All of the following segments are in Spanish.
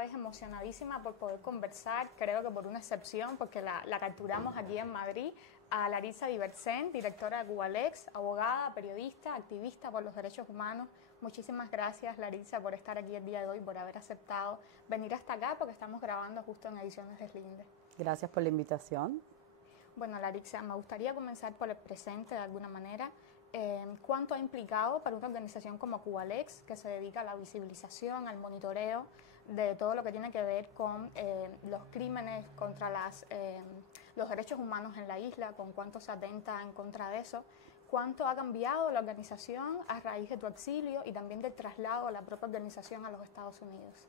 vez emocionadísima por poder conversar, creo que por una excepción, porque la capturamos aquí en Madrid, a Larissa Diversent, directora de Cubalex, abogada, periodista, activista por los derechos humanos. Muchísimas gracias, Larissa, por estar aquí el día de hoy, por haber aceptado venir hasta acá, porque estamos grabando justo en Ediciones Deslinde. Gracias por la invitación. Bueno, Larissa, me gustaría comenzar por el presente de alguna manera. ¿Cuánto ha implicado para una organización como Cubalex, que se dedica a la visibilización, al monitoreo de todo lo que tiene que ver con los crímenes contra los derechos humanos en la isla, con cuánto se atenta en contra de eso? ¿Cuánto ha cambiado la organización a raíz de tu exilio y también del traslado a la propia organización a los Estados Unidos?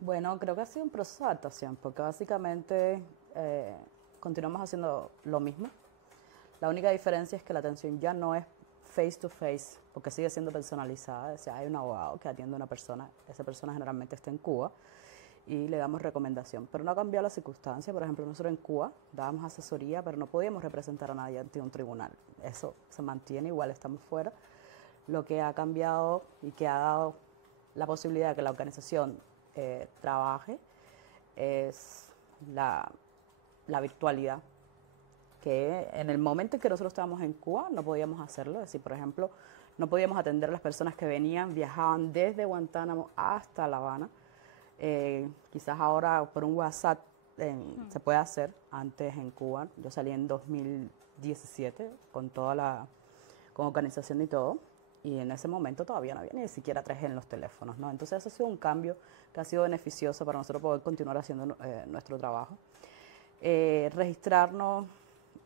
Bueno, creo que ha sido un proceso de adaptación, porque básicamente continuamos haciendo lo mismo. La única diferencia es que la atención ya no es face to face, porque sigue siendo personalizada. O sea, hay un abogado que atiende a una persona, esa persona generalmente está en Cuba y le damos recomendación. Pero no ha cambiado la circunstancia. Por ejemplo, nosotros en Cuba dábamos asesoría, pero no podíamos representar a nadie ante un tribunal. Eso se mantiene, igual estamos fuera. Lo que ha cambiado y que ha dado la posibilidad de que la organización trabaje es la virtualidad, que en el momento en que nosotros estábamos en Cuba no podíamos hacerlo. Es decir, por ejemplo, no podíamos atender a las personas que viajaban desde Guantánamo hasta La Habana. Quizás ahora por un WhatsApp se puede hacer. Antes en Cuba, yo salí en 2017 con con organización y todo, y en ese momento todavía no había ni siquiera 3G en los teléfonos, ¿no? Entonces eso ha sido un cambio que ha sido beneficioso para nosotros poder continuar haciendo nuestro trabajo. Registrarnos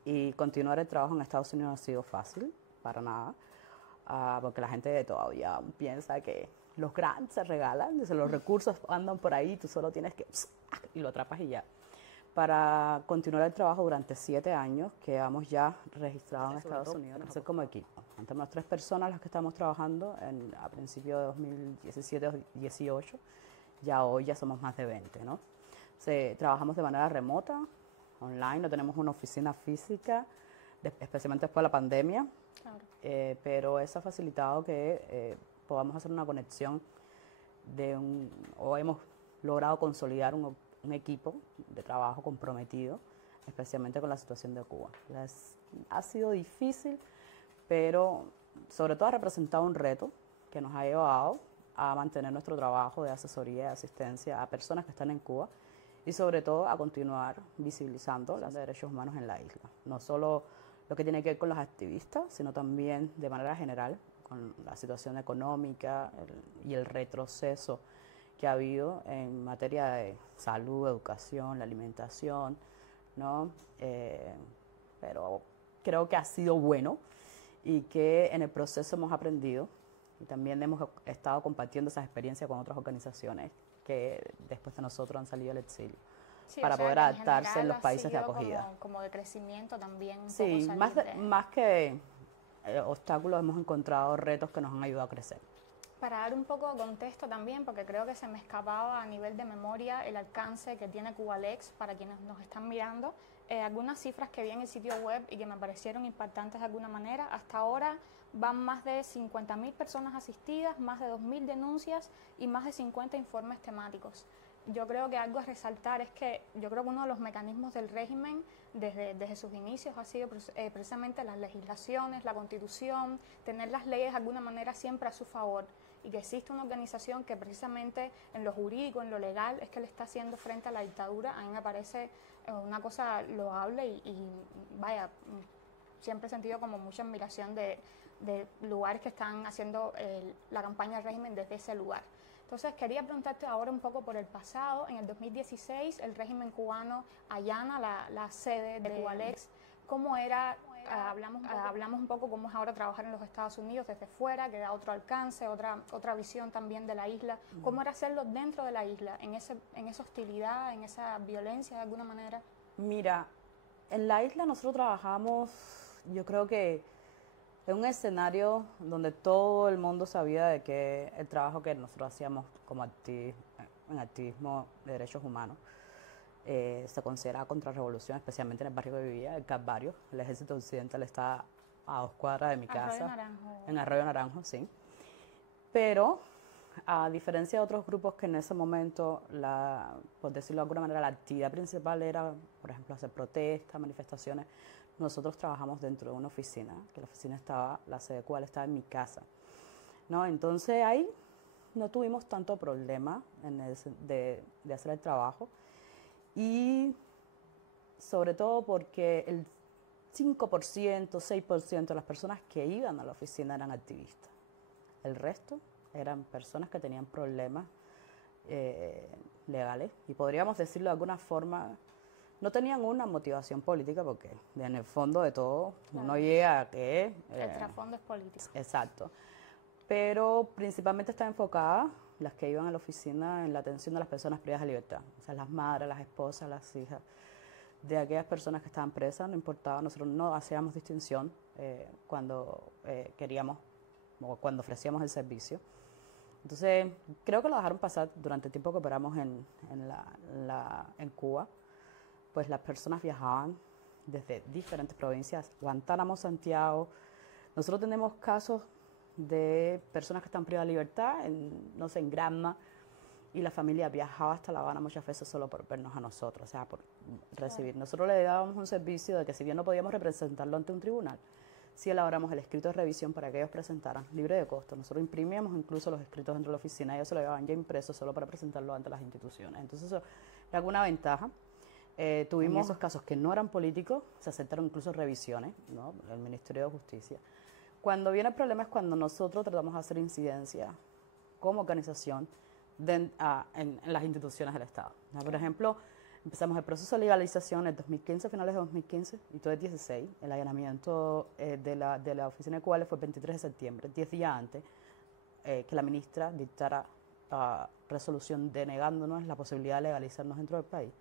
y continuar el trabajo en Estados Unidos no ha sido fácil, para nada, porque la gente todavía piensa que los grants se regalan, dice, los recursos andan por ahí, tú solo tienes que y lo atrapas y ya. Para continuar el trabajo durante 7 años, quedamos ya registrados en Estados Unidos, hacer como equipo. Tenemos 3 personas las que estamos trabajando a principios de 2017-18, ya hoy ya somos más de 20, ¿no? Trabajamos de manera remota, online, no tenemos una oficina física, especialmente después de la pandemia, claro. Pero eso ha facilitado que podamos hacer una conexión o hemos logrado consolidar un equipo de trabajo comprometido, especialmente con la situación de Cuba. Ha sido difícil, pero sobre todo ha representado un reto que nos ha llevado a mantener nuestro trabajo de asesoría y asistencia a personas que están en Cuba, y sobre todo a continuar visibilizando los derechos humanos en la isla. No solo lo que tiene que ver con los activistas, sino también de manera general con la situación económica y el retroceso que ha habido en materia de salud, educación, la alimentación, ¿no? Pero creo que ha sido bueno y que en el proceso hemos aprendido, y también hemos estado compartiendo esas experiencias con otras organizaciones que después de nosotros han salido del exilio, sí, para poder adaptarse en los países de acogida. Como de crecimiento también. Sí, más que obstáculos, hemos encontrado retos que nos han ayudado a crecer. Para dar un poco de contexto también, porque creo que se me escapaba a nivel de memoria el alcance que tiene Cubalex para quienes nos están mirando, algunas cifras que vi en el sitio web y que me parecieron impactantes de alguna manera. Hasta ahora van más de 50.000 personas asistidas, más de 2.000 denuncias y más de 50 informes temáticos. Yo creo que algo a resaltar es que yo creo que uno de los mecanismos del régimen desde sus inicios ha sido precisamente las legislaciones, la Constitución, tener las leyes de alguna manera siempre a su favor, y que existe una organización que precisamente en lo jurídico, en lo legal, es que le está haciendo frente a la dictadura. A mí me parece una cosa loable y vaya, siempre he sentido como mucha admiración de lugares que están haciendo la campaña del régimen desde ese lugar. Entonces quería preguntarte ahora un poco por el pasado. En el 2016 el régimen cubano allana la sede de Cubalex. ¿Cómo era? Hablamos un poco cómo es ahora trabajar en los Estados Unidos desde fuera, que da otro alcance, otra visión también de la isla. ¿Cómo era hacerlo dentro de la isla, en esa hostilidad, en esa violencia de alguna manera? Mira, en la isla nosotros trabajamos, yo creo que en un escenario donde todo el mundo sabía de que el trabajo que nosotros hacíamos como en activismo de derechos humanos se considera contrarrevolución, especialmente en el barrio que vivía, el Calvario. El Ejército Occidental está a 2 cuadras de mi casa. Arroyo Naranjo. En Arroyo Naranjo, sí. Pero a diferencia de otros grupos que en ese momento, por decirlo de alguna manera, la actividad principal era, por ejemplo, hacer protestas, manifestaciones, nosotros trabajamos dentro de una oficina, que la oficina estaba, la sede cual estaba en mi casa, ¿no? Entonces ahí no tuvimos tanto problema de hacer el trabajo y sobre todo porque el 5%, 6% de las personas que iban a la oficina eran activistas. El resto eran personas que tenían problemas legales y podríamos decirlo de alguna forma, no tenían una motivación política porque en el fondo de todo Claro. uno llega a que... El trasfondo es político. Exacto. Pero principalmente está enfocada, las que iban a la oficina, en la atención de las personas privadas de libertad. O sea, las madres, las esposas, las hijas de aquellas personas que estaban presas, no importaba, nosotros no hacíamos distinción cuando queríamos o cuando ofrecíamos el servicio. Entonces, creo que lo dejaron pasar durante el tiempo que operamos en Cuba. Pues las personas viajaban desde diferentes provincias, Guantánamo, Santiago. Nosotros tenemos casos de personas que están privadas de libertad, no sé, en Granma, y la familia viajaba hasta La Habana muchas veces solo por vernos a nosotros, o sea, por recibir. Nosotros le dábamos un servicio de que si bien no podíamos representarlo ante un tribunal, sí elaboramos el escrito de revisión para que ellos presentaran, libre de costo. Nosotros imprimíamos incluso los escritos dentro de la oficina, ellos se lo llevaban ya impreso solo para presentarlo ante las instituciones. Entonces eso era alguna ventaja. Tuvimos esos casos que no eran políticos, se aceptaron incluso revisiones, ¿no? El Ministerio de Justicia. Cuando viene el problema es cuando nosotros tratamos de hacer incidencia como organización en las instituciones del Estado, ¿no? Por ejemplo, empezamos el proceso de legalización en 2015, finales de 2015, y todo es 16. El allanamiento de la oficina de Cuales fue el 23 de septiembre, 10 días antes que la ministra dictara resolución denegándonos la posibilidad de legalizarnos dentro del país.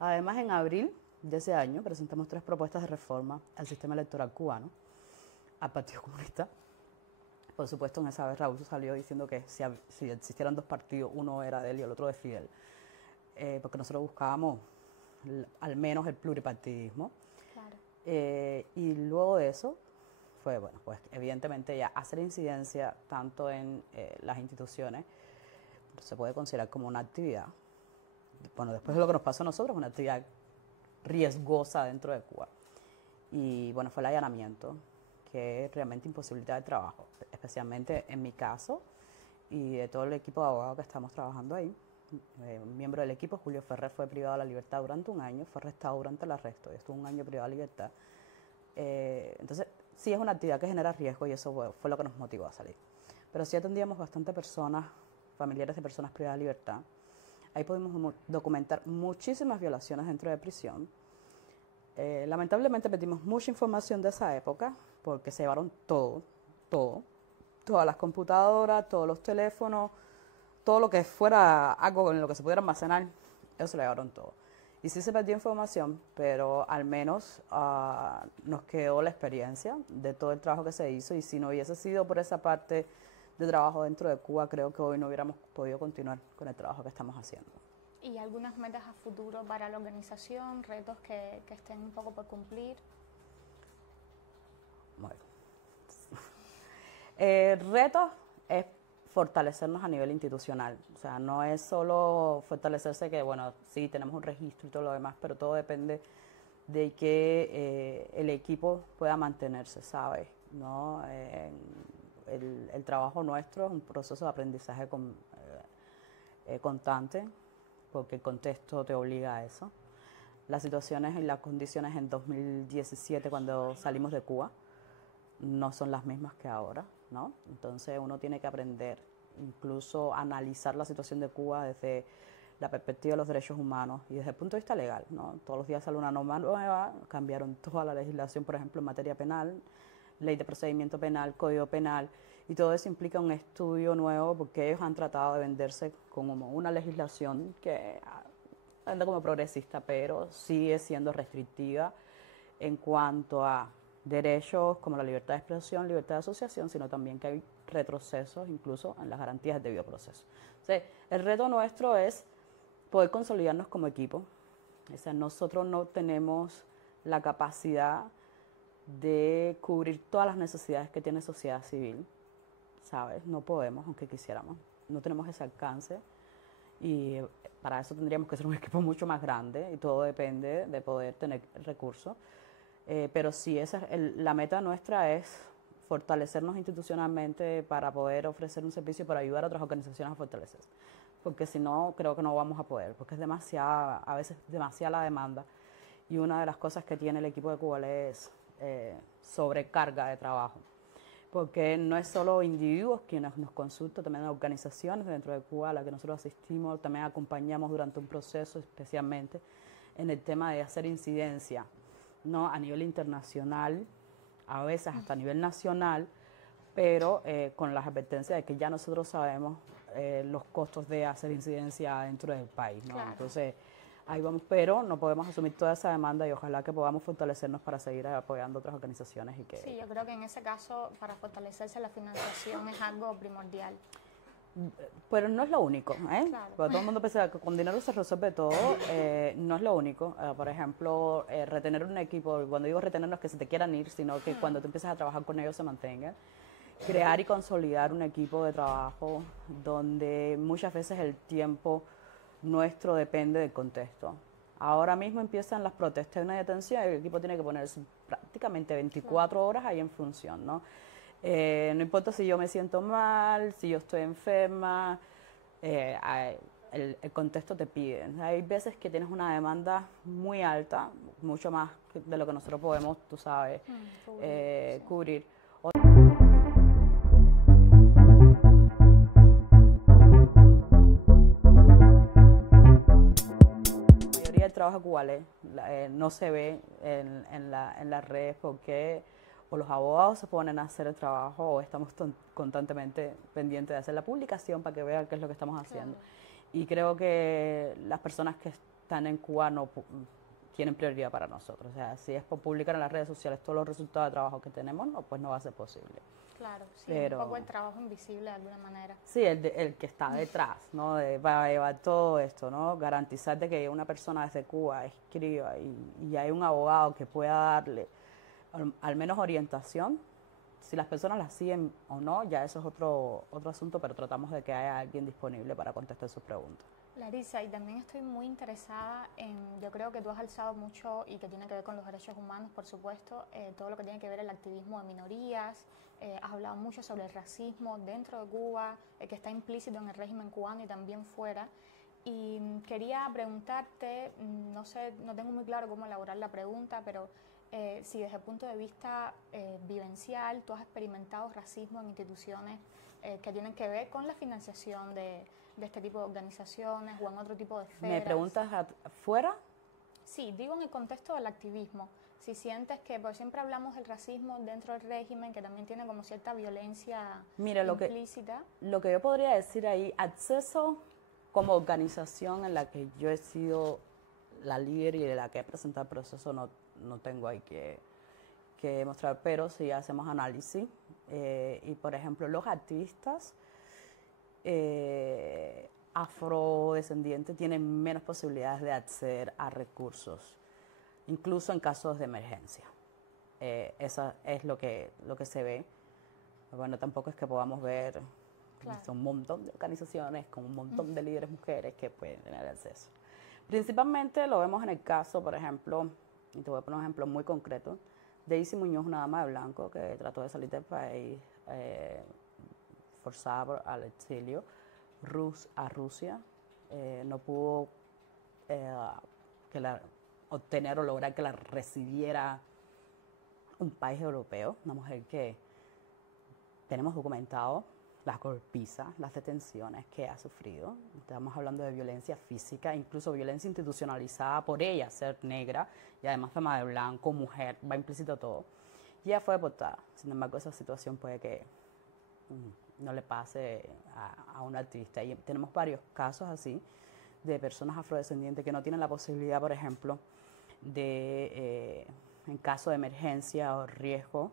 Además, en abril de ese año presentamos 3 propuestas de reforma al sistema electoral cubano, al Partido Comunista. Por supuesto, en esa vez Raúl salió diciendo que si existieran 2 partidos, uno era de él y el otro de Fidel, porque nosotros buscábamos al menos el pluripartidismo. Claro. Y luego de eso fue, bueno, pues evidentemente ya hacer incidencia tanto en las instituciones, se puede considerar como una actividad. Bueno, después de lo que nos pasó a nosotros, una actividad riesgosa dentro de Cuba. Y bueno, fue el allanamiento, que realmente imposibilita el trabajo, especialmente en mi caso y de todo el equipo de abogados que estamos trabajando ahí. Un miembro del equipo, Julio Ferrer, fue privado de la libertad durante un año, fue arrestado durante el arresto y estuvo un año privado de libertad. Entonces, sí es una actividad que genera riesgo y eso fue lo que nos motivó a salir. Pero sí atendíamos bastante personas, familiares de personas privadas de libertad. Ahí pudimos documentar muchísimas violaciones dentro de prisión. Lamentablemente perdimos mucha información de esa época porque se llevaron todo, todas las computadoras, todos los teléfonos, todo lo que fuera algo en lo que se pudiera almacenar, eso se lo llevaron todo. Y sí se perdió información, pero al menos nos quedó la experiencia de todo el trabajo que se hizo y si no hubiese sido por esa parte de trabajo dentro de Cuba, creo que hoy no hubiéramos podido continuar con el trabajo que estamos haciendo. ¿Y algunas metas a futuro para la organización, retos que estén un poco por cumplir? Bueno, retos es fortalecernos a nivel institucional. O sea, no es solo fortalecerse que, bueno, sí, tenemos un registro y todo lo demás, pero todo depende de que el equipo pueda mantenerse, ¿sabes? ¿No? El trabajo nuestro es un proceso de aprendizaje constante, porque el contexto te obliga a eso. Las situaciones y las condiciones en 2017, cuando salimos de Cuba, no son las mismas que ahora, ¿no? Entonces uno tiene que aprender, incluso analizar la situación de Cuba desde la perspectiva de los derechos humanos y desde el punto de vista legal, ¿no? Todos los días sale una norma nueva, cambiaron toda la legislación, por ejemplo, en materia penal, ley de procedimiento penal, código penal, y todo eso implica un estudio nuevo porque ellos han tratado de venderse como una legislación que anda como progresista, pero sigue siendo restrictiva en cuanto a derechos como la libertad de expresión, libertad de asociación, sino también que hay retrocesos incluso en las garantías del debido proceso. O sea, el reto nuestro es poder consolidarnos como equipo. O sea, nosotros no tenemos la capacidad de cubrir todas las necesidades que tiene sociedad civil, ¿sabes? No podemos, aunque quisiéramos. no tenemos ese alcance y para eso tendríamos que ser un equipo mucho más grande y todo depende de poder tener recursos. Pero sí, la meta nuestra es fortalecernos institucionalmente para poder ofrecer un servicio para ayudar a otras organizaciones a fortalecerse. Porque si no, creo que no vamos a poder, porque es demasiada, a veces demasiada la demanda. Y una de las cosas que tiene el equipo de Cubale es sobrecarga de trabajo. Porque no es solo individuos quienes nos consultan, también hay organizaciones dentro de Cuba a las que nosotros asistimos, también acompañamos durante un proceso, especialmente en el tema de hacer incidencia, ¿no? A nivel internacional, a veces hasta a nivel nacional, pero con las advertencias de que ya nosotros sabemos los costos de hacer incidencia dentro del país, ¿no? Claro. Entonces, ahí vamos, pero no podemos asumir toda esa demanda y ojalá que podamos fortalecernos para seguir apoyando otras organizaciones. Sí, yo creo que en ese caso, para fortalecerse la financiación es algo primordial. Pero no es lo único, ¿eh? Claro. Porque todo el mundo piensa que con dinero se resuelve todo, no es lo único. Por ejemplo, retener un equipo, cuando digo retener no es que se te quieran ir, sino que cuando tú empiezas a trabajar con ellos se mantengan. Crear y consolidar un equipo de trabajo donde muchas veces el tiempo nuestro depende del contexto. Ahora mismo empiezan las protestas de una detención y el equipo tiene que ponerse prácticamente 24 horas ahí en función, ¿no? No importa si yo me siento mal, si yo estoy enferma, el contexto te pide. Hay veces que tienes una demanda muy alta, mucho más de lo que nosotros podemos, tú sabes, cubrir. La mayoría del trabajo cubale no se ve en las redes porque o los abogados se ponen a hacer el trabajo o estamos constantemente pendientes de hacer la publicación para que vean qué es lo que estamos haciendo. Claro. Y creo que las personas que están en Cuba no tienen prioridad para nosotros. O sea, si es por publicar en las redes sociales todos los resultados de trabajo que tenemos, no, pues no va a ser posible. Claro, sí, pero, un poco el trabajo invisible de alguna manera. Sí, el que está detrás, ¿no? Para llevar todo esto, ¿no? Garantizar de que una persona desde Cuba escriba y hay un abogado que pueda darle al menos orientación. Si las personas la siguen o no, ya eso es otro asunto, pero tratamos de que haya alguien disponible para contestar sus preguntas. Larissa, y también estoy muy interesada yo creo que tú has alzado mucho y que tiene que ver con los derechos humanos, por supuesto, todo lo que tiene que ver el activismo de minorías, has hablado mucho sobre el racismo dentro de Cuba, que está implícito en el régimen cubano y también fuera. Y quería preguntarte, no sé, no tengo muy claro cómo elaborar la pregunta, pero si desde el punto de vista vivencial tú has experimentado racismo en instituciones que tienen que ver con la financiación de este tipo de organizaciones o en otro tipo de esferas. ¿Me preguntas afuera? Sí, digo en el contexto del activismo. Si sientes que, por siempre hablamos del racismo dentro del régimen, que también tiene como cierta violencia implícita. Lo que yo podría decir ahí, acceso como organización en la que yo he sido la líder y de la que he presentado el proceso, no tengo ahí que mostrar, pero sí hacemos análisis. Y, por ejemplo, los artistas afrodescendientes tienen menos posibilidades de acceder a recursos, incluso en casos de emergencia. Eso es lo que se ve. Bueno, tampoco es que podamos ver un montón de organizaciones con un montón de líderes mujeres que pueden tener acceso. Principalmente lo vemos en el caso, por ejemplo, y te voy a poner un ejemplo muy concreto, Daisy Muñoz, una dama de blanco que trató de salir del país forzada al exilio a Rusia, no pudo obtener o lograr que la recibiera un país europeo, una mujer que tenemos documentado las golpizas, las detenciones que ha sufrido. Estamos hablando de violencia física, incluso violencia institucionalizada por ella, ser negra y además dama de blanco, mujer, va implícito todo. Y ella fue deportada. Sin embargo, esa situación puede que no le pase a un artista. Y tenemos varios casos así de personas afrodescendientes que no tienen la posibilidad, por ejemplo, de, en caso de emergencia o riesgo,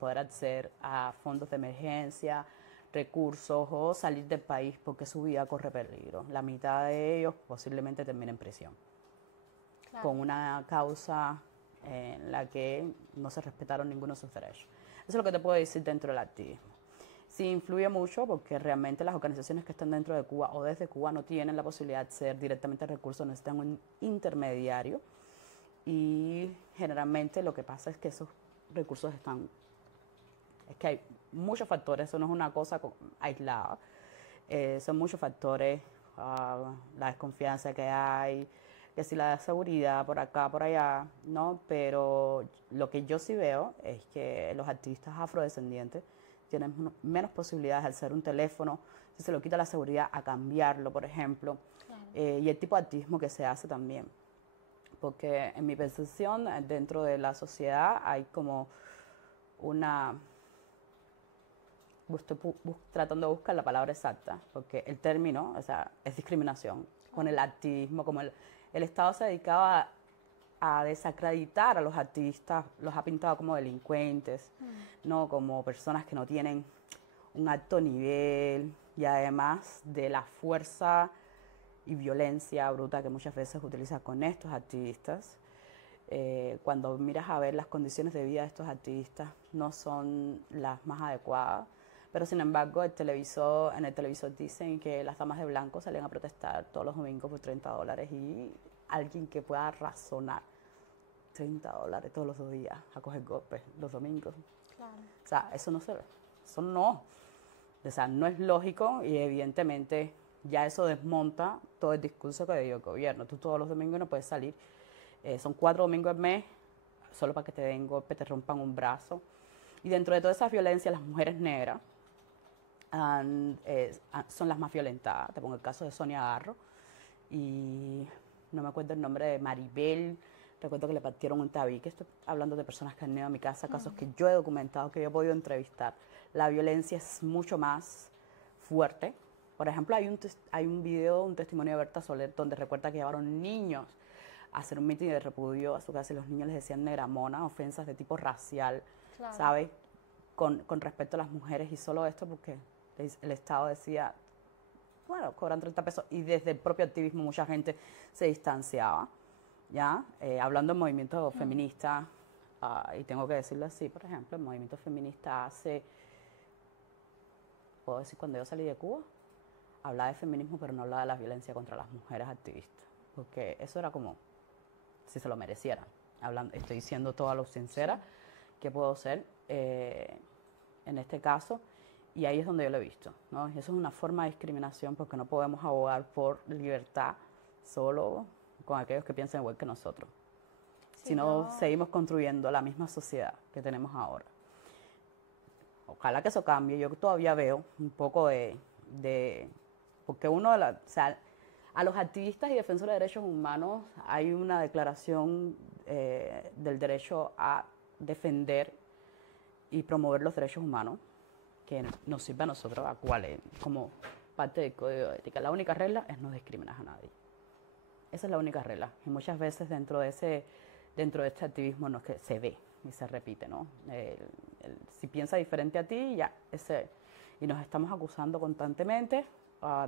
poder acceder a fondos de emergencia, recursos o salir del país porque su vida corre peligro. La mitad de ellos posiblemente terminen en prisión, con una causa en la que no se respetaron ninguno de sus derechos. Eso es lo que te puedo decir dentro del activismo. Sí influye mucho porque realmente las organizaciones que están dentro de Cuba o desde Cuba no tienen la posibilidad de acceder directamente a recursos, necesitan un intermediario y generalmente lo que pasa es que esos recursos están, es que hay muchos factores, eso no es una cosa aislada, son muchos factores, la desconfianza que hay, que si la seguridad por acá, por allá, ¿no? Pero lo que yo sí veo es que los artistas afrodescendientes tienen menos posibilidades de hacer un teléfono, si se lo quita la seguridad, a cambiarlo, por ejemplo, Claro. Y el tipo de artismo que se hace también. Porque en mi percepción, dentro de la sociedad hay como una... Estoy tratando de buscar la palabra exacta, porque el término, o sea, es discriminación. Con el activismo, como el Estado se dedicaba a desacreditar a los artistas, los ha pintado como delincuentes, ¿no? Como personas que no tienen un alto nivel y además de la fuerza y violencia bruta que muchas veces utiliza con estos activistas. Cuando miras a ver las condiciones de vida de estos activistas no son las más adecuadas, pero sin embargo en el televisor dicen que las damas de blanco salen a protestar todos los domingos por $30 y alguien que pueda razonar $30 todos los días a coger golpes los domingos. Claro. O sea, eso no. O sea, no es lógico y evidentemente ya eso desmonta todo el discurso que dio el gobierno. Tú todos los domingos no puedes salir. Son 4 domingos al mes solo para que te den golpe, te rompan un brazo. Y dentro de toda esa violencia, las mujeres negras son las más violentadas. Te pongo el caso de Sonia Garro y no me acuerdo el nombre de Maribel. Recuerdo que le partieron un tabique. Estoy hablando de personas que han ido a mi casa, casos que yo he documentado, que yo he podido entrevistar. La violencia es mucho más fuerte. Por ejemplo, hay un video, un testimonio de Berta Soler, donde recuerda que llevaron niños a hacer un mitin de repudio a su casa y los niños les decían negramona, ofensas de tipo racial, Claro. ¿sabes? Con respecto a las mujeres y solo esto porque el Estado decía, bueno, cobran 30 pesos y desde el propio activismo mucha gente se distanciaba, ¿ya? Hablando del movimiento feminista, y tengo que decirlo así, por ejemplo, el movimiento feminista puedo decir, cuando yo salí de Cuba, hablaba de feminismo, pero no hablaba de la violencia contra las mujeres activistas, porque eso era como si se lo merecieran. Estoy diciendo todo lo sincera que puedo ser en este caso, y ahí es donde yo lo he visto, ¿no? Y eso es una forma de discriminación porque no podemos abogar por libertad solo con aquellos que piensan igual que nosotros, sino seguimos construyendo la misma sociedad que tenemos ahora. Ojalá que eso cambie. Yo todavía veo un poco porque o sea, a los activistas y defensores de derechos humanos hay una declaración del derecho a defender y promover los derechos humanos que nos sirve a nosotros, a cuáles, como parte del código de ética. La única regla es no discriminar a nadie. Esa es la única regla. Y muchas veces dentro de este activismo no es que se ve y se repite, ¿no? Si piensa diferente a ti, ya, y nos estamos acusando constantemente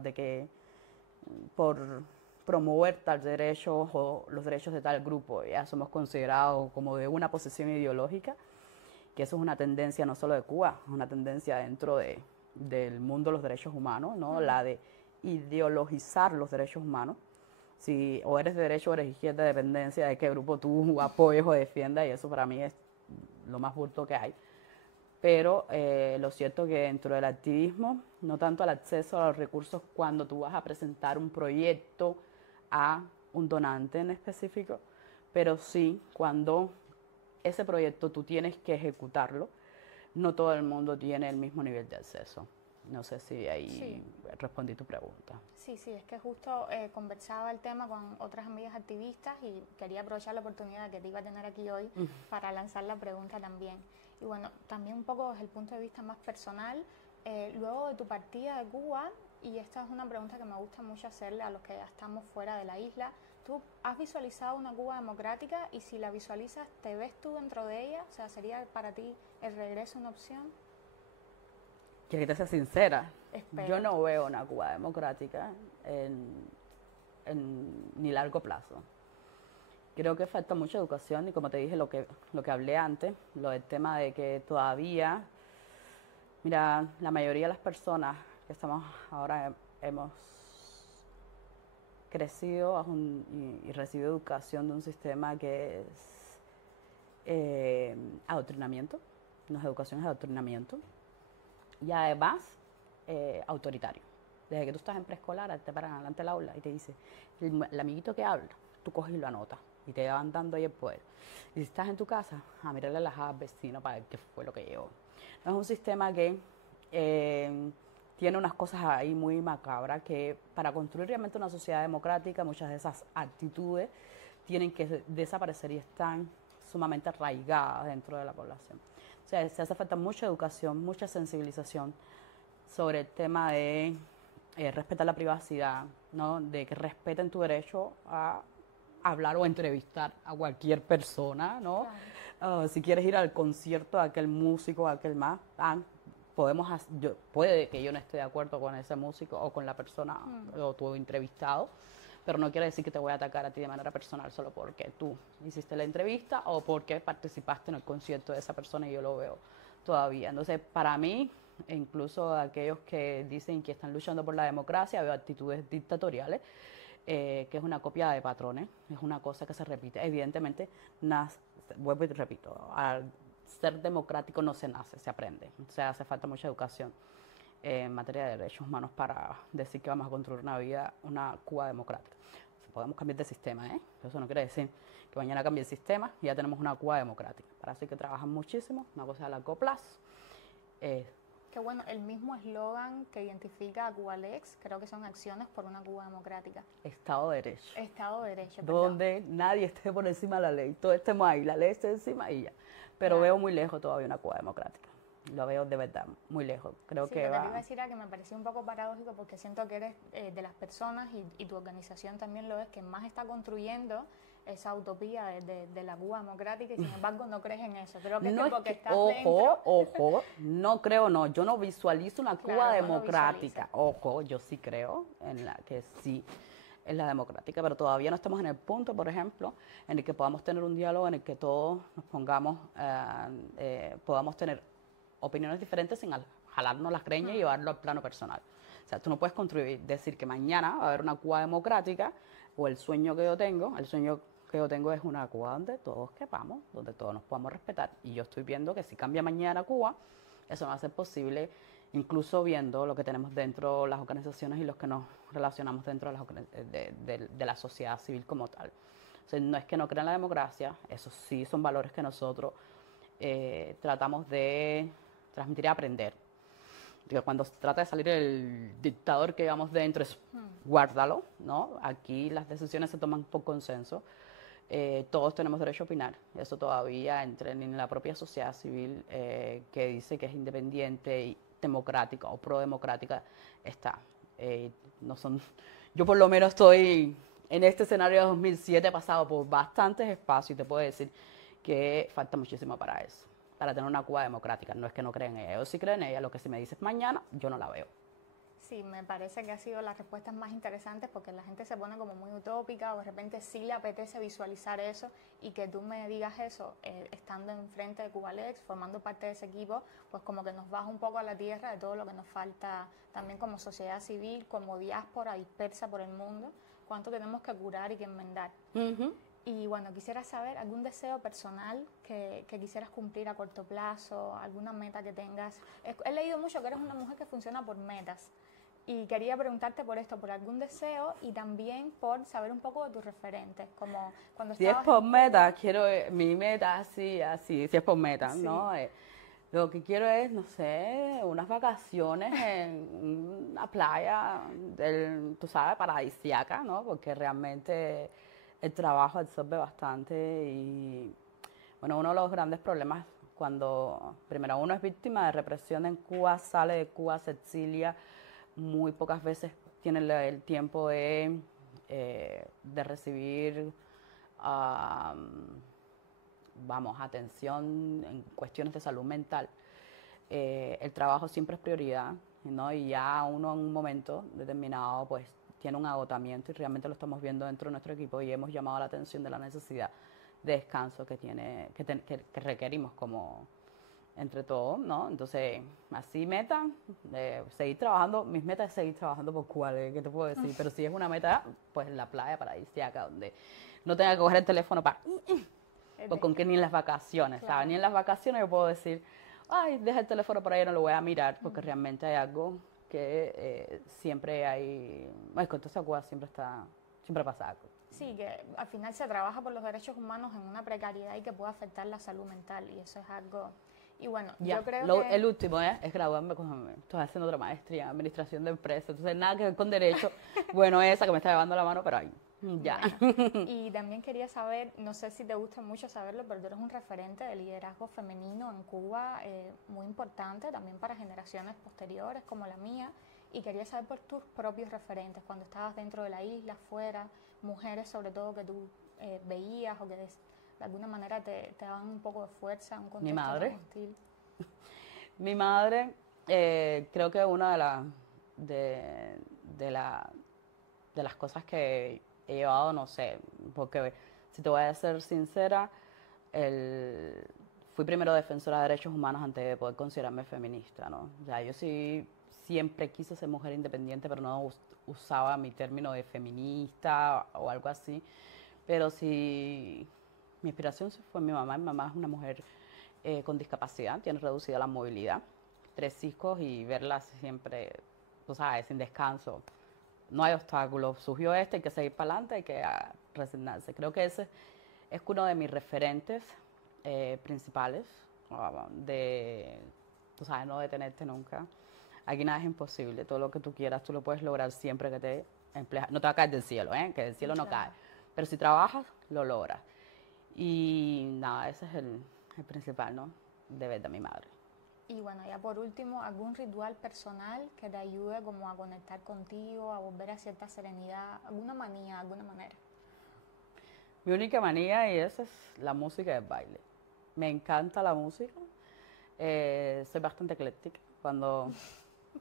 de que por promover tal derecho o los derechos de tal grupo ya somos considerados como de una posición ideológica, que eso es una tendencia no solo de Cuba, es una tendencia dentro del mundo de los derechos humanos, ¿no? La de ideologizar los derechos humanos. Si o eres de derecha o eres izquierda, dependencia de qué grupo tú apoyes o defiendas, y eso para mí es lo más burdo que hay. Pero lo cierto es que dentro del activismo, no tanto el acceso a los recursos cuando tú vas a presentar un proyecto a un donante en específico, pero sí cuando ese proyecto tú tienes que ejecutarlo, no todo el mundo tiene el mismo nivel de acceso. No sé si ahí respondí tu pregunta. Sí, es que justo conversaba el tema con otras amigas activistas y quería aprovechar la oportunidad que te iba a tener aquí hoy para lanzar la pregunta también. Y bueno, también un poco desde el punto de vista más personal, luego de tu partida de Cuba, y esta es una pregunta que me gusta mucho hacerle a los que ya estamos fuera de la isla, ¿tú has visualizado una Cuba democrática? Y si la visualizas, ¿te ves tú dentro de ella? O sea, ¿sería para ti el regreso una opción? Quiero que te sea sincera. Espero. Yo no veo una Cuba democrática en ni largo plazo. Creo que falta mucha educación y como te dije lo que hablé antes, lo del tema de que todavía Mira, la mayoría de las personas que estamos ahora hemos crecido y recibido educación de un sistema que es adoctrinamiento, no es educación, es adoctrinamiento, y además autoritario. Desde que tú estás en preescolar, te paran delante del aula y te dice, el amiguito que habla, tú coges y lo anotas, y te van dando ahí el poder. Y si estás en tu casa, a mirarle las al vecino para ver qué fue lo que llevó. No es un sistema que tiene unas cosas ahí muy macabras que para construir realmente una sociedad democrática, muchas de esas actitudes tienen que desaparecer y están sumamente arraigadas dentro de la población. O sea, se hace falta mucha educación, mucha sensibilización sobre el tema de respetar la privacidad, ¿no? De que respeten tu derecho a hablar o entrevistar a cualquier persona, ¿no? Claro. Si quieres ir al concierto de aquel músico, aquel más, puede que yo no esté de acuerdo con ese músico o con la persona o tu entrevistado, pero no quiere decir que te voy a atacar a ti de manera personal solo porque tú hiciste la entrevista o porque participaste en el concierto de esa persona y yo lo veo todavía. Entonces, para mí, incluso aquellos que dicen que están luchando por la democracia, veo actitudes dictatoriales, que es una copia de patrones, es una cosa que se repite. Evidentemente, vuelvo y te repito, al ser democrático no se nace, se aprende. O sea, hace falta mucha educación en materia de derechos humanos para decir que vamos a construir una Cuba democrática. O sea, podemos cambiar de sistema, ¿eh? Eso no quiere decir que mañana cambie el sistema y ya tenemos una Cuba democrática. Para eso hay que trabajar muchísimo, una cosa a largo plazo. Qué bueno, el mismo eslogan que identifica a Cubalex, creo que son acciones por una Cuba democrática. Estado de Derecho. Estado de Derecho, donde perdón. Nadie esté por encima de la ley, todos estemos ahí, la ley esté encima y ya. Pero claro, veo muy lejos todavía una Cuba democrática. Lo veo de verdad muy lejos. Creo sí, que lo va... que te iba a decir era que me pareció un poco paradójico porque siento que eres de las personas y tu organización también lo es, que más está construyendo esa utopía de la Cuba democrática y sin embargo no crees en eso. Creo que no es porque estás ojo, no creo, no. Yo no visualizo una Cuba claro, democrática. Ojo, yo sí creo en la que sí es la democrática, pero todavía no estamos en el punto, por ejemplo, en el que podamos tener un diálogo en el que todos nos pongamos, podamos tener opiniones diferentes sin jalarnos las greñas y llevarlo al plano personal. O sea, tú no puedes decir que mañana va a haber una Cuba democrática o el sueño que yo tengo es una Cuba donde todos quepamos, donde todos nos podamos respetar. Y yo estoy viendo que si cambia mañana Cuba, eso no va a ser posible, incluso viendo lo que tenemos dentro de las organizaciones y los que nos relacionamos dentro de la sociedad civil como tal. O sea, no es que no crean la democracia, esos sí son valores que nosotros tratamos de transmitir y aprender. Digo, cuando se trata de salir el dictador que llevamos dentro, es guárdalo, ¿no? Aquí las decisiones se toman por consenso. Todos tenemos derecho a opinar. Eso todavía entra en la propia sociedad civil que dice que es independiente y democrática o pro-democrática está. Yo por lo menos estoy en este escenario de 2007, he pasado por bastantes espacios y te puedo decir que falta muchísimo para eso, para tener una Cuba democrática. No es que no creen en ella, yo sí creo en ella, lo que si me dices mañana, yo no la veo. Sí, me parece que ha sido las respuestas más interesantes porque la gente se pone como muy utópica o de repente sí le apetece visualizar eso y que tú me digas eso estando enfrente de Cubalex, formando parte de ese equipo, pues como que nos baja un poco a la tierra de todo lo que nos falta también como sociedad civil, como diáspora dispersa por el mundo, cuánto tenemos que curar y que enmendar. Y bueno, quisiera saber algún deseo personal que quisieras cumplir a corto plazo, alguna meta que tengas. He leído mucho que eres una mujer que funciona por metas. Y quería preguntarte por esto, por algún deseo y también por saber un poco de tus referentes, como cuando si es por meta, quiero mi meta así, si es por meta, sí, ¿no? Lo que quiero es, no sé, unas vacaciones en una playa, tú sabes, paradisíaca, ¿no? Porque realmente el trabajo absorbe bastante y, bueno, uno de los grandes problemas cuando, primero, uno es víctima de represión en Cuba, sale de Cuba, se exilia, muy pocas veces tienen el tiempo de recibir, atención en cuestiones de salud mental. El trabajo siempre es prioridad, ¿no? Y ya uno en un momento determinado pues tiene un agotamiento y realmente lo estamos viendo dentro de nuestro equipo y hemos llamado la atención de la necesidad de descanso que requerimos como entre todos, ¿no? Entonces, así meta, seguir trabajando, mis metas es seguir trabajando por Cuba, ¿qué te puedo decir? Pero si es una meta, pues en la playa paradisíaca, donde no tenga que coger el teléfono para... Pues con que ni en las vacaciones, Claro. ¿sabes? Ni en las vacaciones yo puedo decir, ay, deja el teléfono por ahí, no lo voy a mirar, porque realmente hay algo que siempre hay... Bueno, con toda esa Cuba siempre pasa algo. Sí, que al final se trabaja por los derechos humanos en una precariedad y que puede afectar la salud mental y eso es algo... Y bueno, Ya, yo creo que... el último es graduarme estoy haciendo otra maestría en administración de empresas, entonces nada que ver con derecho, bueno, esa que me está llevando la mano, pero ahí, ya. Bueno, y también quería saber, no sé si te gusta mucho saberlo, pero tú eres un referente de liderazgo femenino en Cuba, muy importante también para generaciones posteriores como la mía, y quería saber por tus propios referentes, cuando estabas dentro de la isla, fuera, mujeres sobre todo que tú veías o que de alguna manera te daban un poco de fuerza, un contexto Mi madre. tan hostil. Mi madre, creo que una de las cosas que he llevado, no sé, porque si te voy a ser sincera, fui primero defensora de derechos humanos antes de poder considerarme feminista, ¿no? O sea, yo sí siempre quise ser mujer independiente, pero no usaba mi término de feminista o algo así. Pero sí, mi inspiración fue mi mamá. Mi mamá es una mujer con discapacidad, tiene reducida la movilidad, 3 hijos y verla siempre, tú sabes, sin descanso. No hay obstáculos, surgió hay que seguir para adelante, hay que resignarse. Creo que ese es uno de mis referentes principales, tú sabes, no detenerte nunca. Aquí nada es imposible, todo lo que tú quieras tú lo puedes lograr siempre que te empleas. No te va a caer del cielo, que del cielo no cae, pero si trabajas, lo logras. Y nada, ese es el principal, ¿no? Deber de mi madre. Y bueno, ya por último, ¿algún ritual personal que te ayude como a conectar contigo, a volver a cierta serenidad, alguna manía, alguna manera? Mi única manía y esa es la música y el baile. Me encanta la música, soy bastante ecléctica. Cuando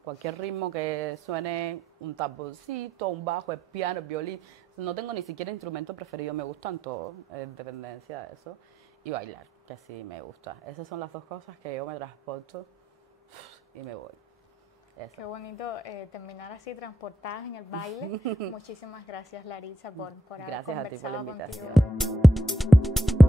cualquier ritmo que suene, un tamborcito, un bajo, el piano, el violín, no tengo ni siquiera instrumento preferido, me gustan todos, en dependencia de eso. Y bailar, que sí me gusta. Esas son las 2 cosas que yo me transporto y me voy. Eso. Qué bonito terminar así transportadas en el baile. Muchísimas gracias, Laritza, por haber Gracias a ti por la conversado invitación. contigo.